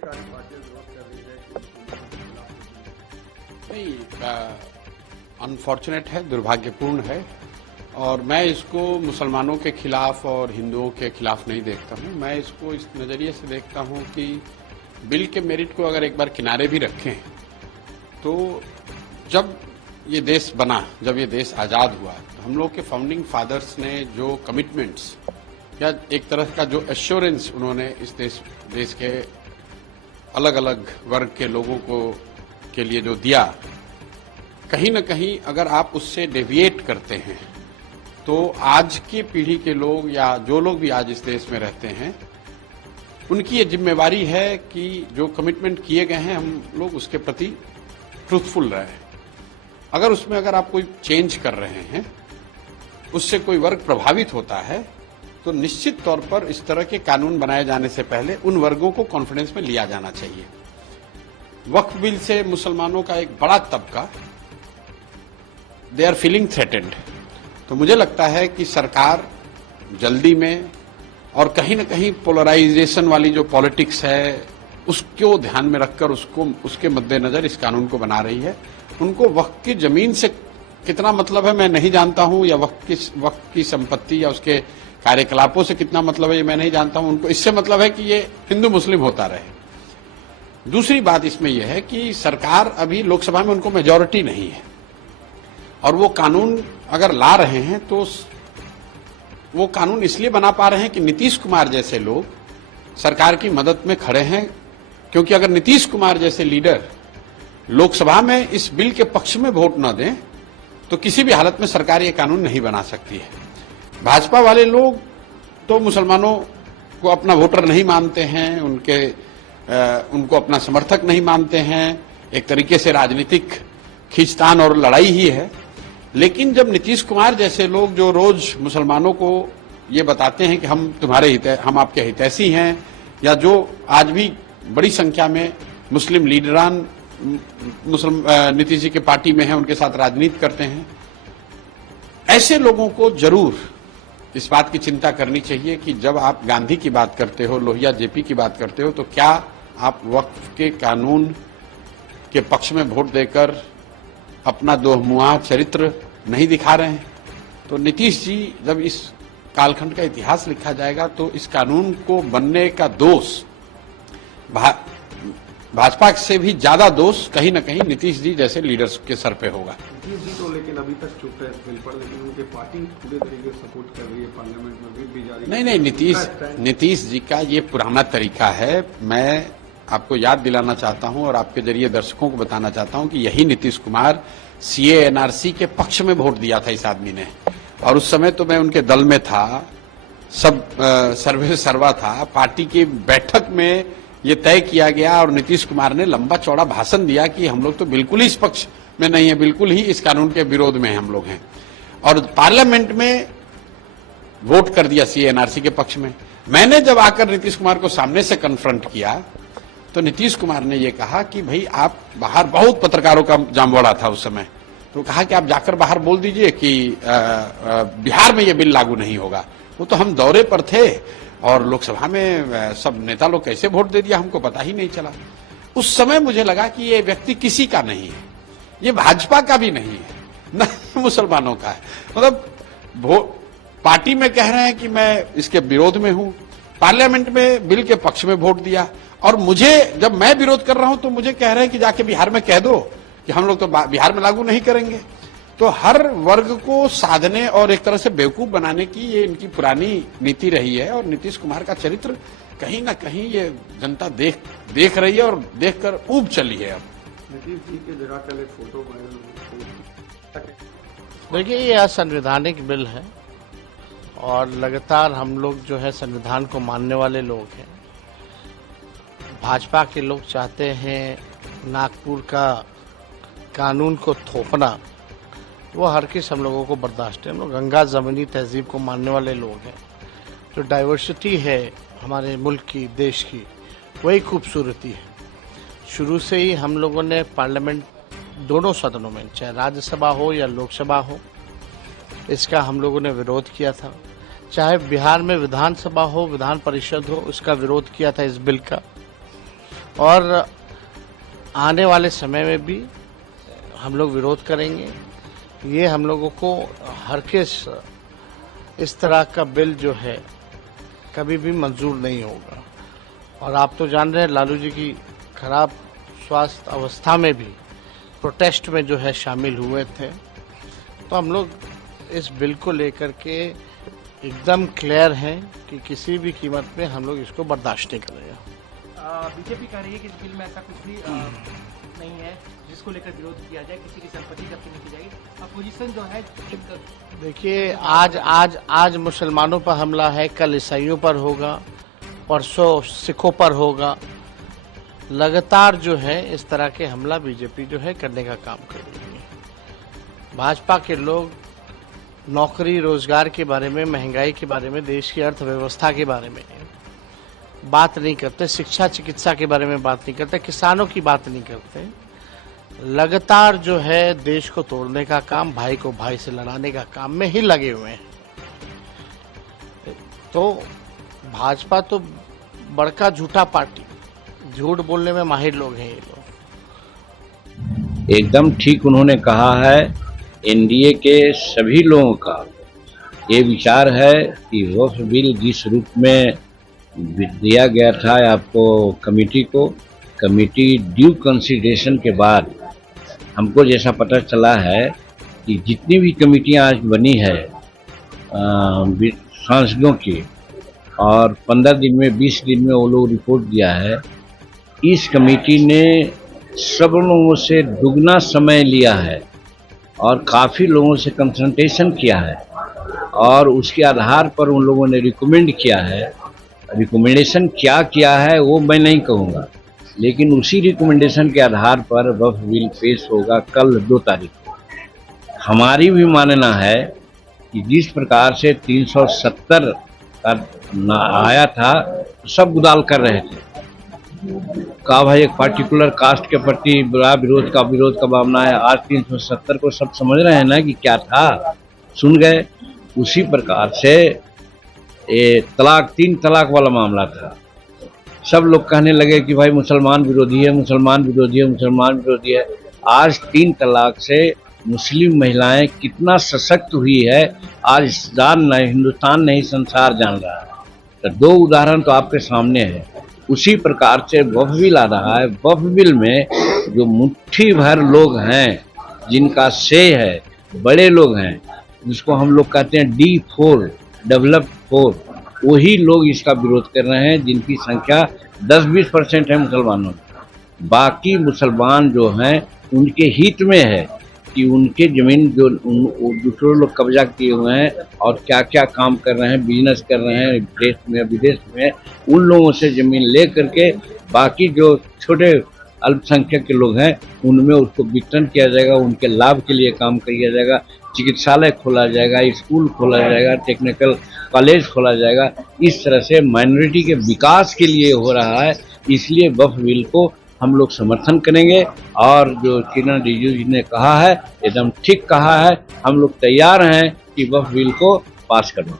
सारी पार्टियां विरोध कर रही है नहीं, अनफॉर्चुनेट है, दुर्भाग्यपूर्ण है। और मैं इसको मुसलमानों के खिलाफ और हिंदुओं के खिलाफ नहीं देखता हूं। मैं इसको इस नजरिए से देखता हूं कि बिल के मेरिट को अगर एक बार किनारे भी रखें तो जब ये देश बना, जब ये देश आजाद हुआ, तो हम लोग के फाउंडिंग फादर्स ने जो कमिटमेंट्स या एक तरह का जो एश्योरेंस उन्होंने इस देश के अलग अलग वर्ग के लोगों को के लिए जो दिया, कहीं न कहीं अगर आप उससे डेविएट करते हैं तो आज की पीढ़ी के लोग या जो लोग भी आज इस देश में रहते हैं, उनकी ये जिम्मेवारी है कि जो कमिटमेंट किए गए हैं हम लोग उसके प्रति ट्रूथफुल रहें। अगर आप कोई चेंज कर रहे हैं, उससे कोई वर्ग प्रभावित होता है, तो निश्चित तौर पर इस तरह के कानून बनाए जाने से पहले उन वर्गों को कॉन्फिडेंस में लिया जाना चाहिए। वक्फ बिल से मुसलमानों का एक बड़ा तबका दे आर फीलिंग थ्रेटेंड। तो मुझे लगता है कि सरकार जल्दी में और कहीं न कहीं पोलराइजेशन वाली जो पॉलिटिक्स है उसको ध्यान में रखकर उसके मद्देनजर इस कानून को बना रही है। उनको वक्फ की जमीन से कितना मतलब है मैं नहीं जानता हूं, या वक्फ की संपत्ति या उसके कार्यकलापों से कितना मतलब है ये मैं नहीं जानता हूं। उनको इससे मतलब है कि ये हिंदू मुस्लिम होता रहे। दूसरी बात इसमें यह है कि सरकार अभी लोकसभा में उनको मेजॉरिटी नहीं है, और वो कानून अगर ला रहे हैं तो वो कानून इसलिए बना पा रहे हैं कि नीतीश कुमार जैसे लोग सरकार की मदद में खड़े हैं। क्योंकि अगर नीतीश कुमार जैसे लीडर लोकसभा में इस बिल के पक्ष में वोट न दें तो किसी भी हालत में सरकार ये कानून नहीं बना सकती है। भाजपा वाले लोग तो मुसलमानों को अपना वोटर नहीं मानते हैं, उनको अपना समर्थक नहीं मानते हैं। एक तरीके से राजनीतिक खींचतान और लड़ाई ही है। लेकिन जब नीतीश कुमार जैसे लोग जो रोज मुसलमानों को ये बताते हैं कि हम आपके हितैषी हैं, या जो आज भी बड़ी संख्या में मुस्लिम लीडरान नीतीश जी के पार्टी में हैं, उनके साथ राजनीति करते हैं, ऐसे लोगों को जरूर इस बात की चिंता करनी चाहिए कि जब आप गांधी की बात करते हो, लोहिया जेपी की बात करते हो, तो क्या आप वक्फ के कानून के पक्ष में वोट देकर अपना दोमुहा चरित्र नहीं दिखा रहे हैं? तो नीतीश जी जब इस कालखंड का इतिहास लिखा जाएगा तो इस कानून को बनने का दोष भाजपा से भी ज्यादा दोष कहीं न कहीं नीतीश जी जैसे लीडर्स के सर पे होगा। नीतीश जी तो लेकिन अभी तक चुप है इस बिल पर, लेकिन उनकी पार्टी पूरे तरीके से सपोर्ट कर रही है, पार्लियामेंट में भी जारी नहीं, नीतीश जी का ये पुराना तरीका है। मैं आपको याद दिलाना चाहता हूं और आपके जरिए दर्शकों को बताना चाहता हूं कि यही नीतीश कुमार सीए एनआरसी के पक्ष में वोट दिया था इस आदमी ने, और उस समय तो मैं उनके दल में था, सब सर्वे सर्वा था। पार्टी की बैठक में ये तय किया गया और नीतीश कुमार ने लंबा चौड़ा भाषण दिया कि हम लोग तो बिल्कुल ही इस पक्ष में नहीं है, बिल्कुल ही इस कानून के विरोध में हम लोग हैं, और पार्लियामेंट में वोट कर दिया सीए एनआरसी के पक्ष में। मैंने जब आकर नीतीश कुमार को सामने से कन्फ्रंट किया तो नीतीश कुमार ने ये कहा कि भाई आप बाहर, बहुत पत्रकारों का जामवाड़ा था उस समय, तो कहा कि आप जाकर बाहर बोल दीजिए कि बिहार में ये बिल लागू नहीं होगा। वो तो हम दौरे पर थे और लोकसभा में सब नेता लोग कैसे वोट दे दिया हमको पता ही नहीं चला। उस समय मुझे लगा कि ये व्यक्ति किसी का नहीं है, ये भाजपा का भी नहीं है, न मुसलमानों का है। मतलब पार्टी में कह रहे हैं कि मैं इसके विरोध में हूं, पार्लियामेंट में बिल के पक्ष में वोट दिया, और मुझे जब मैं विरोध कर रहा हूं तो मुझे कह रहे हैं कि जाके बिहार में कह दो कि हम लोग तो बिहार में लागू नहीं करेंगे। तो हर वर्ग को साधने और एक तरह से बेवकूफ बनाने की ये इनकी पुरानी नीति रही है, और नीतीश कुमार का चरित्र कहीं ना कहीं ये जनता देख रही है और देखकर ऊब चली है। अब नीतीश जी के जगह कल एक फोटो वायरल, देखिए ये असंवैधानिक बिल है, और लगातार हम लोग जो है संविधान को मानने वाले लोग हैं। भाजपा के लोग चाहते हैं नागपुर का कानून को थोपना, वो हर किस हम लोगों को बर्दाश्त है। हम लोग गंगा जमीनी तहजीब को मानने वाले लोग हैं। जो डाइवर्सिटी है हमारे मुल्क की, देश की, वही खूबसूरती है। शुरू से ही हम लोगों ने पार्लियामेंट दोनों सदनों में, चाहे राज्यसभा हो या लोकसभा हो, इसका हम लोगों ने विरोध किया था। चाहे बिहार में विधानसभा हो, विधान परिषद हो, उसका विरोध किया था इस बिल का। और आने वाले समय में भी हम लोग विरोध करेंगे। ये हम लोगों को हरगिज़ इस तरह का बिल जो है कभी भी मंजूर नहीं होगा। और आप तो जान रहे हैं लालू जी की खराब स्वास्थ्य अवस्था में भी प्रोटेस्ट में जो है शामिल हुए थे। तो हम लोग इस बिल को लेकर के एकदम क्लियर हैं कि किसी भी कीमत में हम लोग इसको बर्दाश्त नहीं करेंगे। बीजेपी कह रही है कि इस बिल में ऐसा कुछ भी नहीं है जिसको लेकर विरोध किया जाए, किसी की संपत्ति जब्त नहीं की जाएगी। अपोजिशन जो है देखिए, आज मुसलमानों पर हमला है, कल ईसाइयों पर होगा, परसों सिखों पर होगा। लगातार जो है इस तरह के हमला बीजेपी जो है करने का काम कर रही है। भाजपा के लोग नौकरी रोजगार के बारे में, महंगाई के बारे में, देश की अर्थव्यवस्था के बारे में बात नहीं करते, शिक्षा चिकित्सा के बारे में बात नहीं करते, किसानों की बात नहीं करते। लगातार जो है देश को तोड़ने का काम, भाई को भाई से लड़ाने का काम में ही लगे हुए हैं। तो भाजपा तो बड़का झूठा पार्टी, झूठ बोलने में माहिर लोग हैं ये लोग। एकदम ठीक उन्होंने कहा है। एनडीए के सभी लोगों का ये विचार है कि वक्फ बिल जिस रूप में दिया गया था आपको कमेटी को, कमेटी ड्यू कंसिडरेशन के बाद हमको जैसा पता चला है कि जितनी भी कमेटियां आज बनी है सांसदों की, और 15 दिन में 20 दिन में वो लोग रिपोर्ट दिया है, इस कमेटी ने सब लोगों से दुगना समय लिया है और काफ़ी लोगों से कंसल्टेशन किया है और उसके आधार पर उन लोगों ने रिकमेंड किया है। रिकमेंडेशन क्या किया है वो मैं नहीं कहूँगा, लेकिन उसी रिकमेंडेशन के आधार पर वक्फ बिल पेश होगा कल 2 तारीख को। हमारी भी मानना है कि जिस प्रकार से 370 का आया था, सब गुदाल कर रहे थे, कहा भाई एक पार्टिकुलर कास्ट के प्रति बड़ा विरोध का भावना है। आज 370 को सब समझ रहे हैं ना कि क्या था, सुन गए। उसी प्रकार से ये 3 तलाक वाला मामला था, सब लोग कहने लगे कि भाई मुसलमान विरोधी है, मुसलमान विरोधी है, मुसलमान विरोधी है। आज 3 तलाक से मुस्लिम महिलाएं कितना सशक्त हुई है, आज हिंदुस्तान नहीं संसार जान रहा है। तो 2 उदाहरण तो आपके सामने है। उसी प्रकार से वक्फ बिल आ रहा है। वक्फ बिल में जो मुट्ठी भर लोग हैं, जिनका से है, बड़े लोग हैं, जिसको हम लोग कहते हैं D4 डेवलप्ड 4, वही लोग इसका विरोध कर रहे हैं, जिनकी संख्या 10-20% है मुसलमानों में। बाकी मुसलमान जो हैं उनके हित में है कि उनके ज़मीन जो दूसरे लोग कब्जा किए हुए हैं और क्या क्या काम कर रहे हैं, बिजनेस कर रहे हैं देश में विदेश में, उन लोगों से ज़मीन ले करके बाकी जो छोटे अल्पसंख्यक के लोग हैं उनमें उसको वितरण किया जाएगा, उनके लाभ के लिए काम किया जाएगा। चिकित्सालय खोला जाएगा, स्कूल खोला जाएगा, टेक्निकल कॉलेज खोला जाएगा। इस तरह से माइनॉरिटी के विकास के लिए हो रहा है। इसलिए वक्फ बिल को हम लोग समर्थन करेंगे और जो किरण रिजिजू जी ने कहा है एकदम ठीक कहा है। हम लोग तैयार हैं कि वक्फ बिल को पास करना।